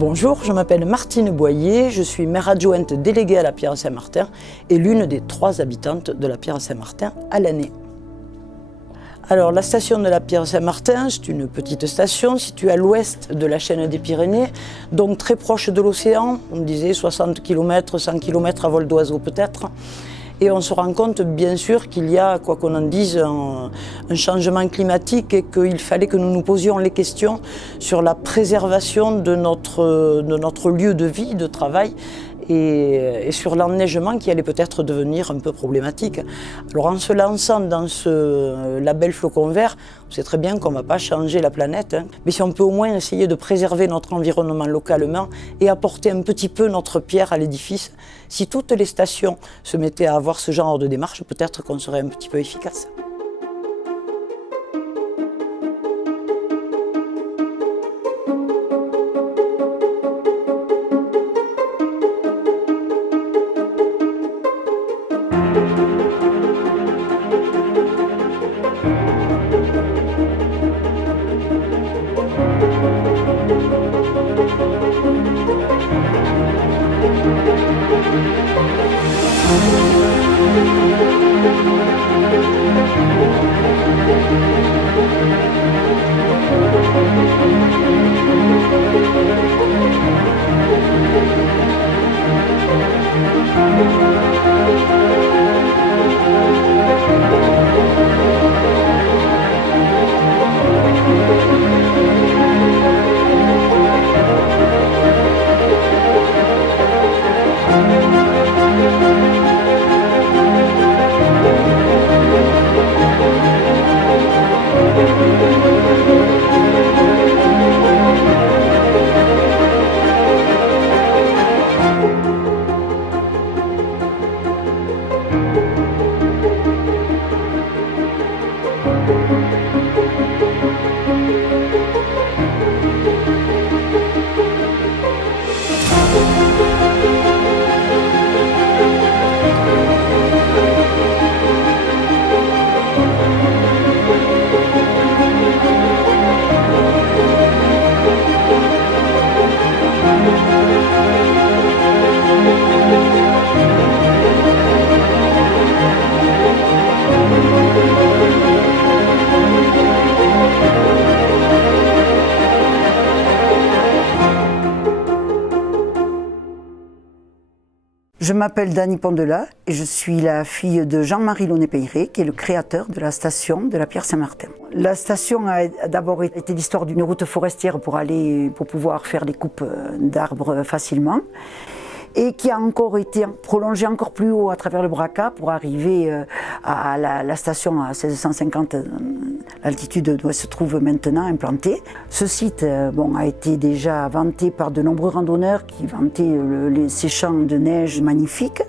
Bonjour, je m'appelle Martine Boyer, je suis maire adjointe déléguée à la Pierre-Saint-Martin et l'une des 3 habitantes de la Pierre-Saint-Martin à l'année. Alors la station de la Pierre-Saint-Martin, c'est une petite station située à l'ouest de la chaîne des Pyrénées, donc très proche de l'océan, on disait 60 km, 100 km à vol d'oiseau peut-être. Et on se rend compte bien sûr qu'il y a, quoi qu'on en dise, un changement climatique et qu'il fallait que nous nous posions les questions sur la préservation de notre lieu de vie, de travail et sur l'enneigement qui allait peut-être devenir un peu problématique. Alors en se lançant dans ce label Flocon Vert, on sait très bien qu'on ne va pas changer la planète, mais si on peut au moins essayer de préserver notre environnement localement et apporter un petit peu notre pierre à l'édifice, si toutes les stations se mettaient à avoir ce genre de démarche, peut-être qu'on serait un petit peu efficace. Je m'appelle Dany Pondelat et je suis la fille de Jean-Marie Launay-Peyret, qui est le créateur de la station de la Pierre-Saint-Martin. La station a d'abord été l'histoire d'une route forestière pour pouvoir faire des coupes d'arbres facilement, et qui a encore été prolongée encore plus haut à travers le Braca pour arriver à la station à 1650, l'altitude où elle se trouve maintenant implantée. Ce site a été déjà vanté par de nombreux randonneurs qui vantaient ces champs de neige magnifiques.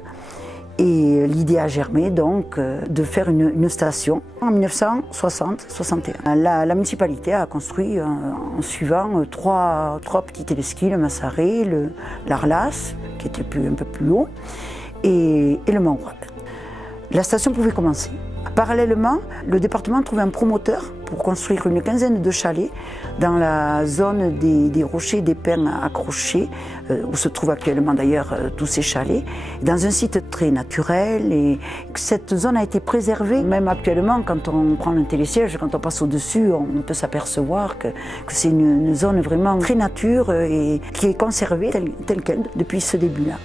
Et l'idée a germé donc de faire une station en 1960-61. La municipalité a construit en suivant trois petits téléskis, le Massaret, l'Arlas, qui était un peu plus haut, et le Mont-Royal. La station pouvait commencer. Parallèlement, le département trouvait un promoteur pour construire une quinzaine de chalets dans la zone des rochers des pins accrochés, où se trouvent actuellement d'ailleurs tous ces chalets, dans un site très naturel. Et cette zone a été préservée, même actuellement, quand on prend un télésiège, quand on passe au-dessus, on peut s'apercevoir que c'est une zone vraiment très nature et qui est conservée telle qu'elle depuis ce début-là.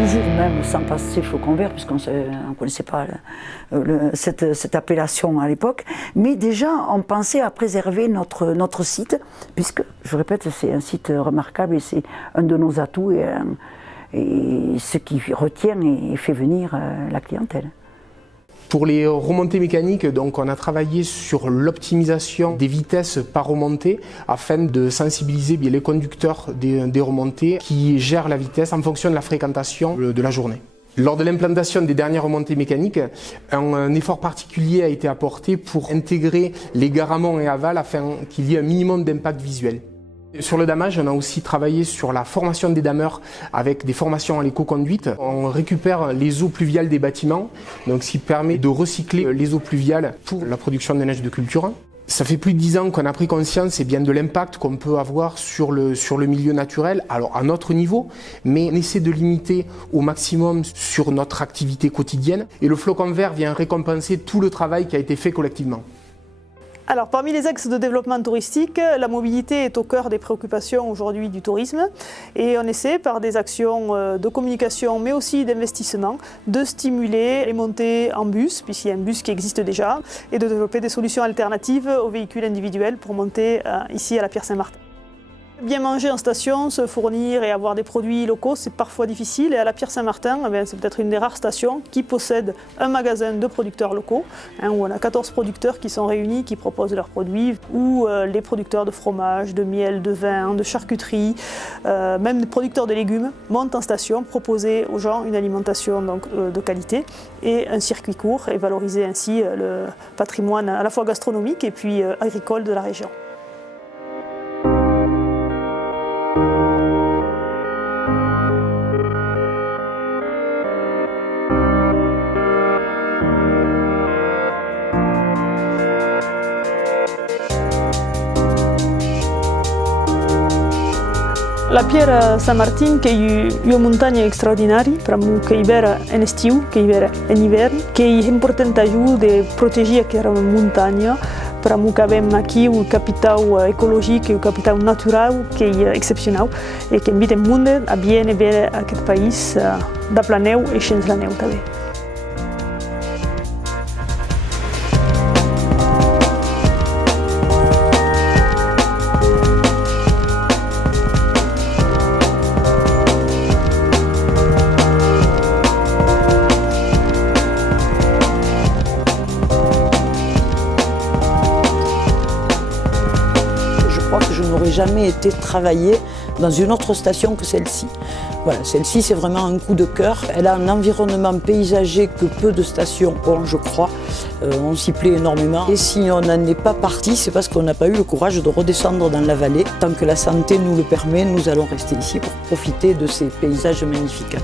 toujours, même sans passer flocon vert, puisqu'on ne connaissait pas cette appellation à l'époque, mais déjà on pensait à préserver notre site, puisque, je répète, c'est un site remarquable et c'est un de nos atouts et ce qui retient et fait venir la clientèle. Pour les remontées mécaniques, donc, on a travaillé sur l'optimisation des vitesses par remontée afin de sensibiliser bien les conducteurs des remontées qui gèrent la vitesse en fonction de la fréquentation de la journée. Lors de l'implantation des dernières remontées mécaniques, un effort particulier a été apporté pour intégrer les gares amont et aval afin qu'il y ait un minimum d'impact visuel. Sur le damage, on a aussi travaillé sur la formation des dameurs avec des formations en éco-conduite. On récupère les eaux pluviales des bâtiments, donc ce qui permet de recycler les eaux pluviales pour la production de neige de culture. Ça fait plus de 10 ans qu'on a pris conscience de l'impact qu'on peut avoir sur le milieu naturel, alors à notre niveau, mais on essaie de limiter au maximum sur notre activité quotidienne. Et le flocon vert vient récompenser tout le travail qui a été fait collectivement. Alors, parmi les axes de développement touristique, la mobilité est au cœur des préoccupations aujourd'hui du tourisme et on essaie par des actions de communication mais aussi d'investissement de stimuler les montées en bus, puisqu'il y a un bus qui existe déjà, et de développer des solutions alternatives aux véhicules individuels pour monter ici à la Pierre-Saint-Martin. Bien manger en station, se fournir et avoir des produits locaux, c'est parfois difficile. Et à la Pierre-Saint-Martin, c'est peut-être une des rares stations qui possède un magasin de producteurs locaux, où on a 14 producteurs qui sont réunis, qui proposent leurs produits, où les producteurs de fromage, de miel, de vin, de charcuterie, même les producteurs de légumes montent en station, proposer aux gens une alimentation de qualité et un circuit court et valoriser ainsi le patrimoine à la fois gastronomique et puis agricole de la région. La Pierre Saint-Martin che è una montagna straordinaria, che è vera in estiu, che è vera in inverno, che è importante aiuto di proteggere questa montagna, perché abbiamo qui un capitale ecologico, un capitale naturale che è eccezionale e che invita il mondo a bene vedere questo paese da planeu e senza la neu também. Je n'aurais jamais été travailler dans une autre station que celle-ci. Voilà, celle-ci c'est vraiment un coup de cœur. Elle a un environnement paysager que peu de stations ont, je crois. On s'y plaît énormément. Et si on n'en est pas parti, c'est parce qu'on n'a pas eu le courage de redescendre dans la vallée. Tant que la santé nous le permet, nous allons rester ici pour profiter de ces paysages magnifiques.